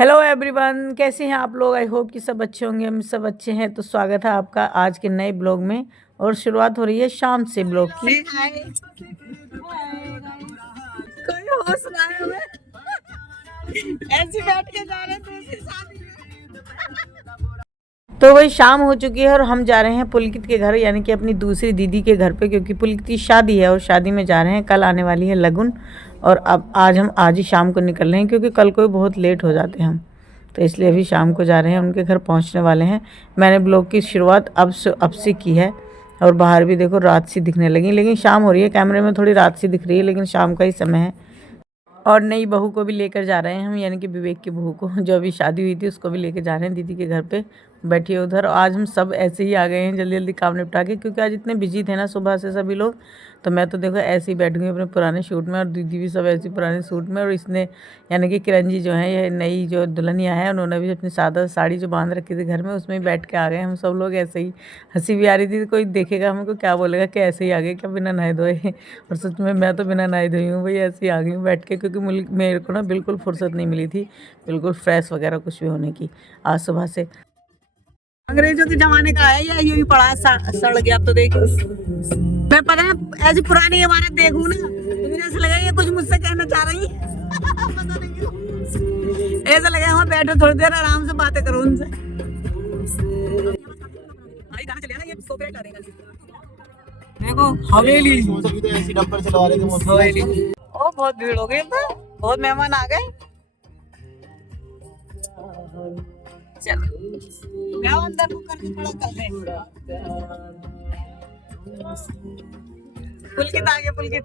Hello everyone, कैसे हैं आप लोग। आई होप कि सब अच्छे होंगे। हम सब अच्छे हैं। तो स्वागत है आपका आज के नए ब्लॉग में। और शुरुआत हो रही है शाम से ब्लॉग की। कोई होश ना है हमें। ऐसे बैठ के जा रहे हैं दूसरी शादी में। तो वही शाम हो चुकी है और हम जा रहे हैं पुलकित के घर, यानी कि अपनी दूसरी दीदी के घर पे, क्योंकि पुलकित की शादी है और शादी में जा रहे हैं। कल आने वाली है लगन और अब हम आज ही शाम को निकल रहे हैं, क्योंकि कल को बहुत लेट हो जाते हैं हम। तो इसलिए अभी शाम को जा रहे हैं, उनके घर पहुंचने वाले हैं। मैंने ब्लॉग की शुरुआत अब से की है। और बाहर भी देखो रात सी दिखने लगी, लेकिन शाम हो रही है। कैमरे में थोड़ी रात सी दिख रही है, लेकिन शाम का ही समय है। और नई बहू को भी लेकर जा रहे हैं हम, यानी कि विवेक की बहू को, जो अभी शादी हुई थी, उसको भी लेकर जा रहे हैं दीदी के घर पे। बैठी है उधर। आज हम सब ऐसे ही आ गए हैं जल्दी जल्दी काम निपटा के, क्योंकि आज इतने बिजी थे ना सुबह से सभी लोग। तो मैं तो देखो ऐसे ही बैठ गई अपने पुराने शूट में, और दीदी भी सब ऐसे पुराने सूट में। और इसने यानी कि किरण जी जो है, ये नई जो दुल्हनिया है, उन्होंने भी अपनी सादा साड़ी जो बांध रखी थी घर में, उसमें ही बैठ के आ गए हम सब लोग ऐसे ही। हंसी भी आ रही थी। कोई देखेगा हमको क्या बोलेगा कि ऐसे ही आ गए क्या बिना नहाए धोए। और सच में मैं तो बिना नहाई धोई हूँ भाई, ऐसे ही आ गई हूँ बैठ के, क्योंकि मेरे को ना बिल्कुल फुर्सत नहीं मिली थी बिल्कुल फ्रेश वगैरह कुछ भी होने की आज सुबह से। अंग्रेजों के जमाने का है या यूं ही पड़ा सड़ गया। तो देख, मैं पता है ऐसी पुरानी इमारत देखूं ना तो मुझे ऐसा लगा ये कुछ मुझसे कहना चाह रही है। पता नहीं क्यों ऐसा लगा वहाँ बैठो थोड़ी देर आराम से बातें करो उनसे। गाना चलेगा ये कॉपीराइट आ रहेगा। देखो हवेली ऐसी डब्बर चला रहे थे हवेली। ओ बहुत भीड़ हो गई, बहुत मेहमान आ गए। चलो अंदर बुक करके थोड़ा चल रहे। पुलकित आ गया, पुलकित।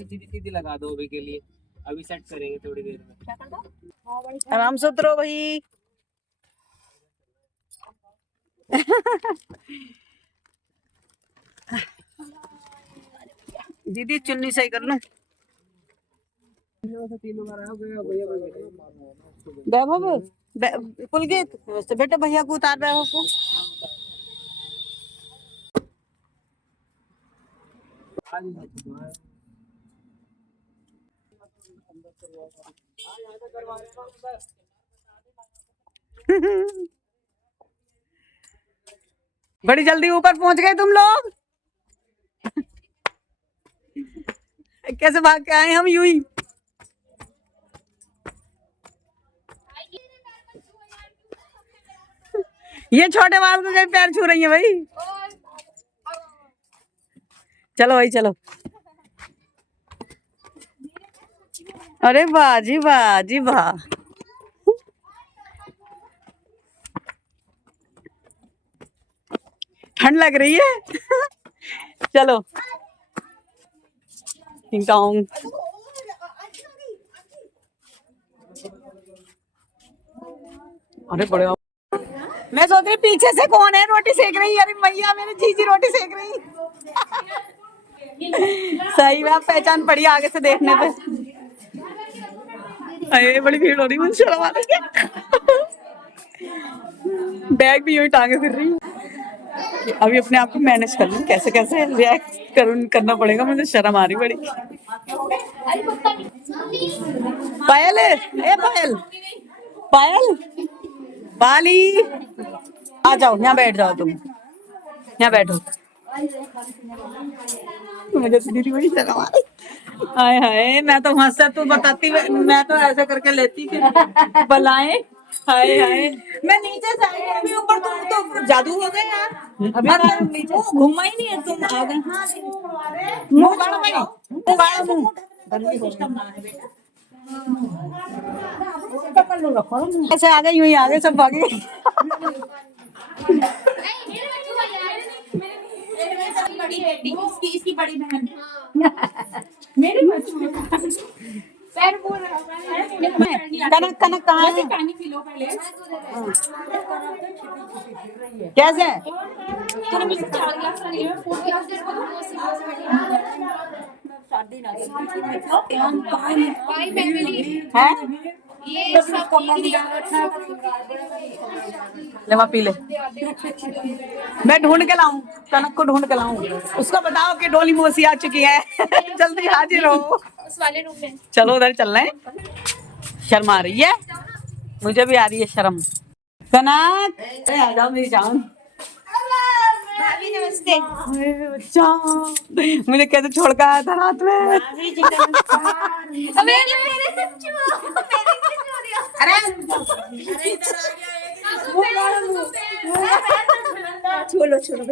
सीधी सीधी लगा दो अभी के लिए, अभी सेट करेंगे थोड़ी देर में। क्या कर दो? आराम से उतरो भाई। दीदी चुन्नी सही कर लो। वैभव पुलकित बेटे भैया को उतार वैभव को। बड़ी जल्दी ऊपर पहुंच गए तुम लोग। कैसे भाग के आए हम यूं ही। ये छोटे बाल को कहीं पैर छू रही है भाई। चलो भाई चलो। अरे वाह जी वाह जी वाह। ठंड लग रही है। चलो टिंग अरे बड़े मैं सोच रही पीछे से कौन है रोटी सेक रही है। अरे भैया मेरी जीजी रोटी सेक रही। सही में पहचान पड़ी आगे से देखने पे। अरे बड़ी भीड़ हो रही, मुझे शर्म आ रही है। बैग भी यूं ही टांगे फिर रही। अभी अपने आप को मैनेज कर लूं, कैसे कैसे रिएक्ट करना पड़ेगा। मुझे शर्म आ रही बड़ी। पायल ए पायल पायल बाली आ जाओ, यहाँ बैठ जाओ तुम, यहाँ बैठो। मुझे तो दीदी बड़ी शर्म आ रही। हाय हाय, मैं तो वहां से तू बताती, मैं तो ऐसे करके लेती थी बलाएं। हाय हाय, मैं नीचे से आई अभी ऊपर, तुम तो जादू हो गए यार। अभी नीचे घुमा ही नहीं है, तुम आ गए। मुंह गाड़ो भाई, मुंह गाड़ो मुंह। ऐसे आ गए यूं ही आ गए सब भागे। बड़ी बेटी इसकी बड़ी बहन मेरे पैर बोल रहा है। कनक कनक कहाँ है? पानी पी लो पहले। कैसे तूने मुझे 4 गिलास लिए हैं, 4 गिलास दे दो। है ले वहाँ पी ले। मैं ढूंढ के लाऊं, कनक को ढूंढ के लाऊं, उसको बताओ कि डोली मौसी आ चुकी है। जल्दी हाजिर हो। उस वाले रूम में। चलो उधर चल रहे हैं। शर्म आ रही है, मुझे भी आ रही है शर्म। कनक अरे आ जाओ मेरी जान। भाभी नमस्ते। बच्चा मुझे कैसे छोड़ कर आया था रात में। मेरे अरे छोड़ो छोड़ो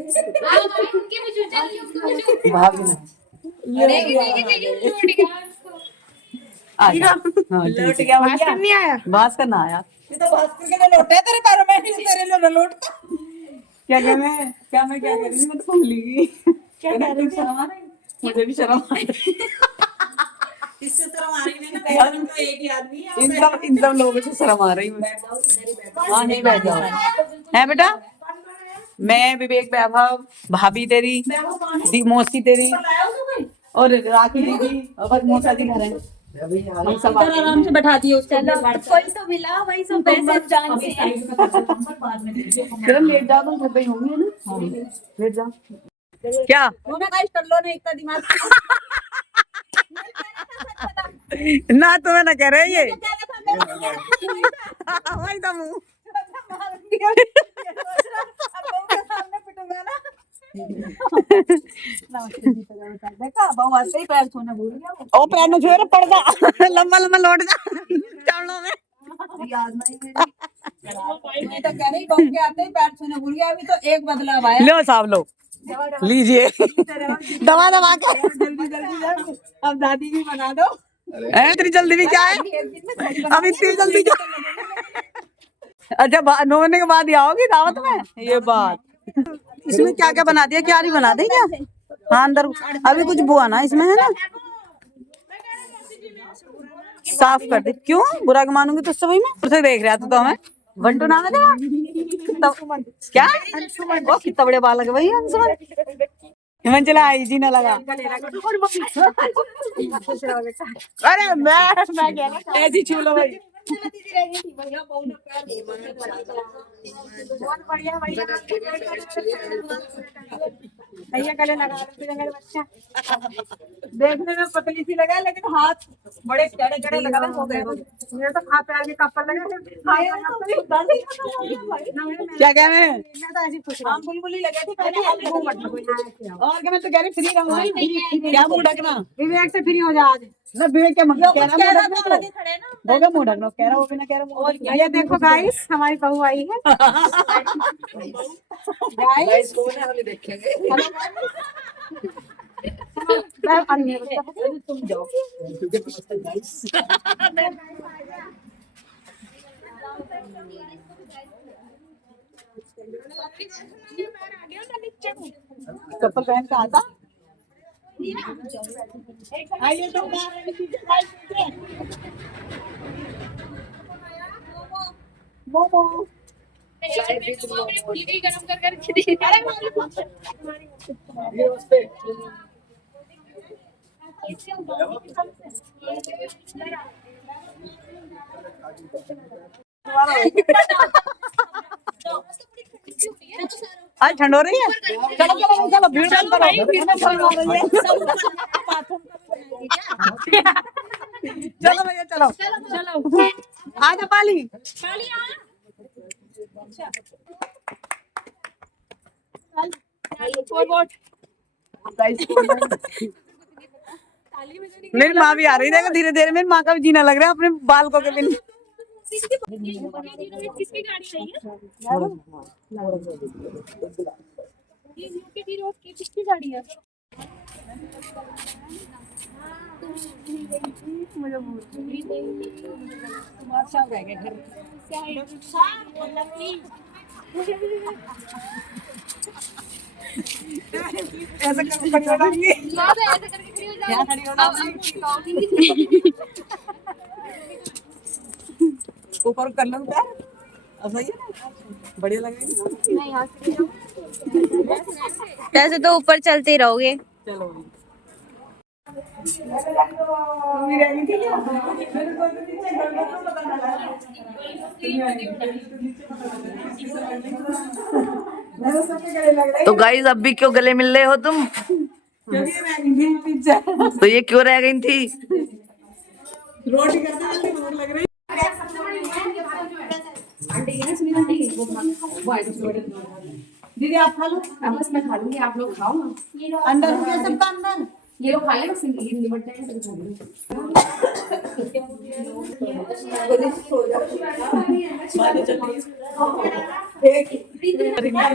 भाभी लौट गया, भास्कर नहीं आया। भास्कर ना आया, ये तो भास्कर के लिए लौटा है तेरे पैरों में, तेरे लिए लौट। क्या कह मैं क्या कर रही हूँ, मैं तो भूल गई। क्या कह रही हूँ, मुझे भी शर्म आ रही। इससे शर्म आ रही नहीं ना, एक ही आदमी है। इन सब लोगों से शर्म आ रही है। हाँ नहीं बैठ जाओ। है बेटा, मैं विवेक वैभव, भाभी तेरी, मौसी तेरी और राखी दीदी और मौसा जी घर है। हम सब आराम से बैठा दिए उसको। कोई तो मिला वही सब पैसे जान से फिर लेट जाओ, तुम थक गई होंगी ना। लेट जाओ क्या कर लो ना, इतना दिमाग ना तुम्हें ना कह रहे ये। वही तो मुंह ओ पैर में छुए पड़ जा, लंबा लंबा लौट जा चावलों में। तो कह रही बहू के आते ही पैर छूने भूल गया, अभी तो एक बदलाव आया। लो साहब लो लीजिए दवा दवा के जल्दी जल्दी। अब दादी भी बना दो। इतनी जल्दी भी क्या है, अब इतनी जल्दी क्या। अच्छा 9 महीने के बाद ही आओगी दावत में, ये बात। इसमें क्या क्या बना दिया, क्या नहीं बना दी क्या। हाँ अंदर अभी कुछ बुआ ना इसमें है ना, साफ कर दे। क्यों बुरा मानूंगी तो सभी में उसे देख रहा था तो हमें। बंटू नाम है तेरा क्या, वो कितना बड़े बालक है भाई अंशुमन। हिमांचला आई जी ना लगा। अरे मैं ऐसी छू लो भाई। भैया गले लगा बच्चा, देखने में पतली सी लगा लेकिन हाथ बड़े चढ़े चढ़े लगा हो गए। मेरे तो हाथ पैर के कपड़ लगे। क्या कह रहे हैं, बुलबुली लगे थे और क्या, मैं तो कह रही फ्री रहूंगा। क्या मुंह ढकना, विवेक से फ्री हो जा आज ना। विवेक क्या मतलब कह रहा मुंह ढकना, मुंह ढकना कह रहा, वो भी ना कह रहा। भैया देखो गाइस हमारी बहू आई है। गाइस कौन है, हमें देखेंगे। तुम जाओ चप्पल पहन के आता। आइए तो मोमो गरम कर आज ठंड हो रही है। चलो चलो चलो भीड़ करो, चलो भैया चलो चलो। आ जा पाली मेरी माँ भी आ रही है, धीरे धीरे मेरी माँ का भी जीना लग रहा है अपने बालकों के बिन। किसकी गाड़ी है ये? किसकी गाड़ी है? ऐसे करके खड़ी हो जाएंगी। ऐसे करके खड़ी हो जाओ। खड़ी हो ऊपर कर लो पैर, सही है ना, बढ़िया लगेगा। ऐसे तो ऊपर चलते रहोगे। चलो तो गाइस अब भी क्यों गले मिल रहे हो तुम? तो ये क्यों रह गई थी? दीदी आप खा लो। बस मैं खा लूंगी, आप लोग खाओ ना। अंदर हो गया सबका अंदर। ये लोग खा लेना, बस ये निपट जाएंगे तो खा लेंगे।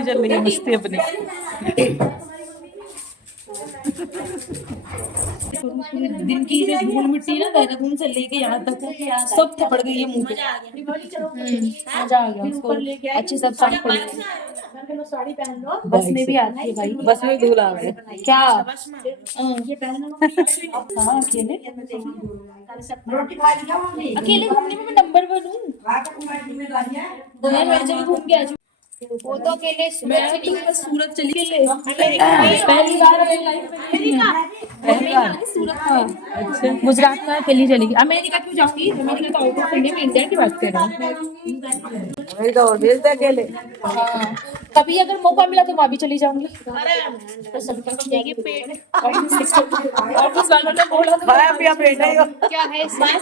चल रही है मस्ती अपनी। दिन की जो धूल मिट्टी ना देहरादून से लेके यहाँ तक सब थपड़ गई है मुंह पे। मजा आ गया उसको, अच्छी सब साफ पड़ गई। बस में भी आती है भाई, बस में धूल आ गए क्या? हाँ अकेले अकेले घूमने में मैं नंबर 1 हूँ। मैं हर जगह घूम के आ चुकी। वो तो अकेले मैं तो बस सूरत चली गई पहली बार अपनी लाइफ में गई हूँ। पहली बार सूरत में, गुजरात में पहली चली गई। अमेरिका क्यों जाऊंगी? अमेरिका तो आउट ऑफ इंडिया में, इंडिया की बात कर रहा हूँ। तो और भेज दे अकेले। हाँ कभी अगर मौका मिला तो वहाँ भी चली जाऊंगी। तो सबका ऑफिस वालों ने बोला तो भाई आप यहाँ बैठे ही हो। क्या है इसमें?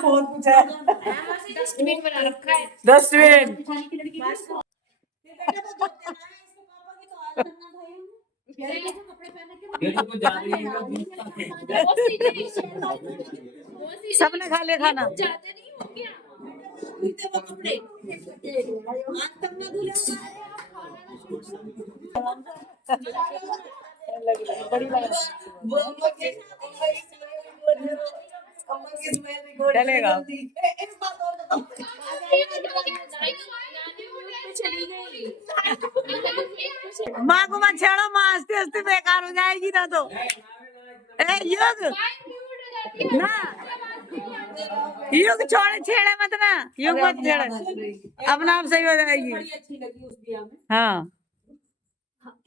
फोन पूछा है। डस्टबिन बना रखा है। डस्टबिन। ये तो कुछ ज्यादा ही सबने खा लिया खाना। जाते नहीं हो क्या? चलेगा। चली गई। माँ को मत छेड़ो, माँ हंसते हंसते बेकार हो जाएगी ना तो। ए युग ना, युग छोड़े छेड़े मत ना, युग मत छेड़े, अपना आप सही हो जाएगी। हाँ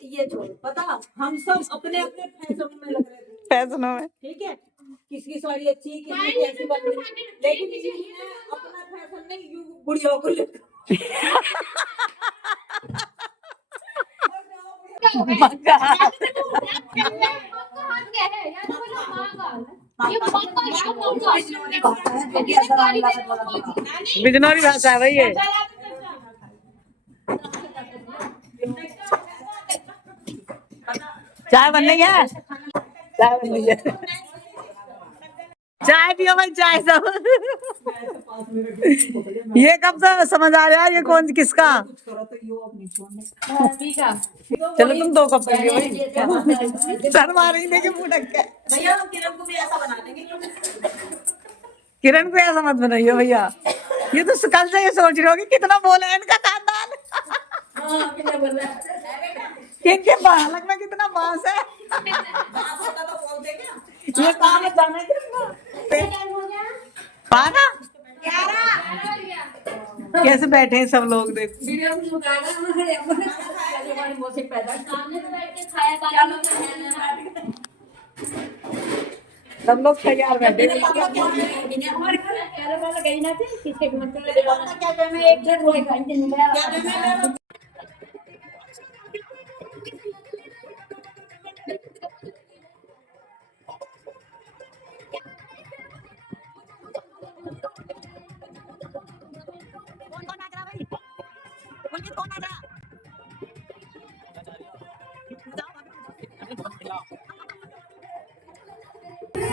ये छोड़, पता हम सब अपने अपने फैसलों में लग रहे थे, फैसनों में। ठीक है, किसकी साड़ी अच्छी है, किसकी कैसी बन रही है, लेकिन इसने अपना फैशन नहीं यूं बुढ़िया को लेकर बिजनौरी भाषा है भाई ये। चाय बन रही है, चाय बन रही है। चाय पियो भाई, चाय सब। ये कब से समझ आ रहा है ये कौन किसका? चलो तुम 2 कप पियो भाई। शर्मा रही देखिए मुंह ढक के। भैया हम किरण को भी ऐसा बना देंगे। किरण को ऐसा मत बनाइयो भैया, ये तो कल से ये सोच रहे हो कि कितना बोले है इनका खानदान। इनके बालक में कितना बांस है। ये काम है जाना है पाना। कैसे बैठे हैं सब लोग, देखो सब लोग तैयार बैठे।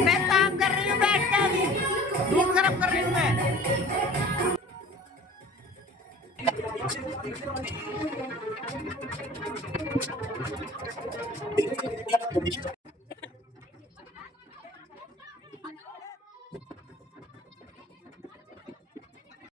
मैं काम कर रही हूँ बैठ के, अभी दूध गर्म कर रही हूँ मैं।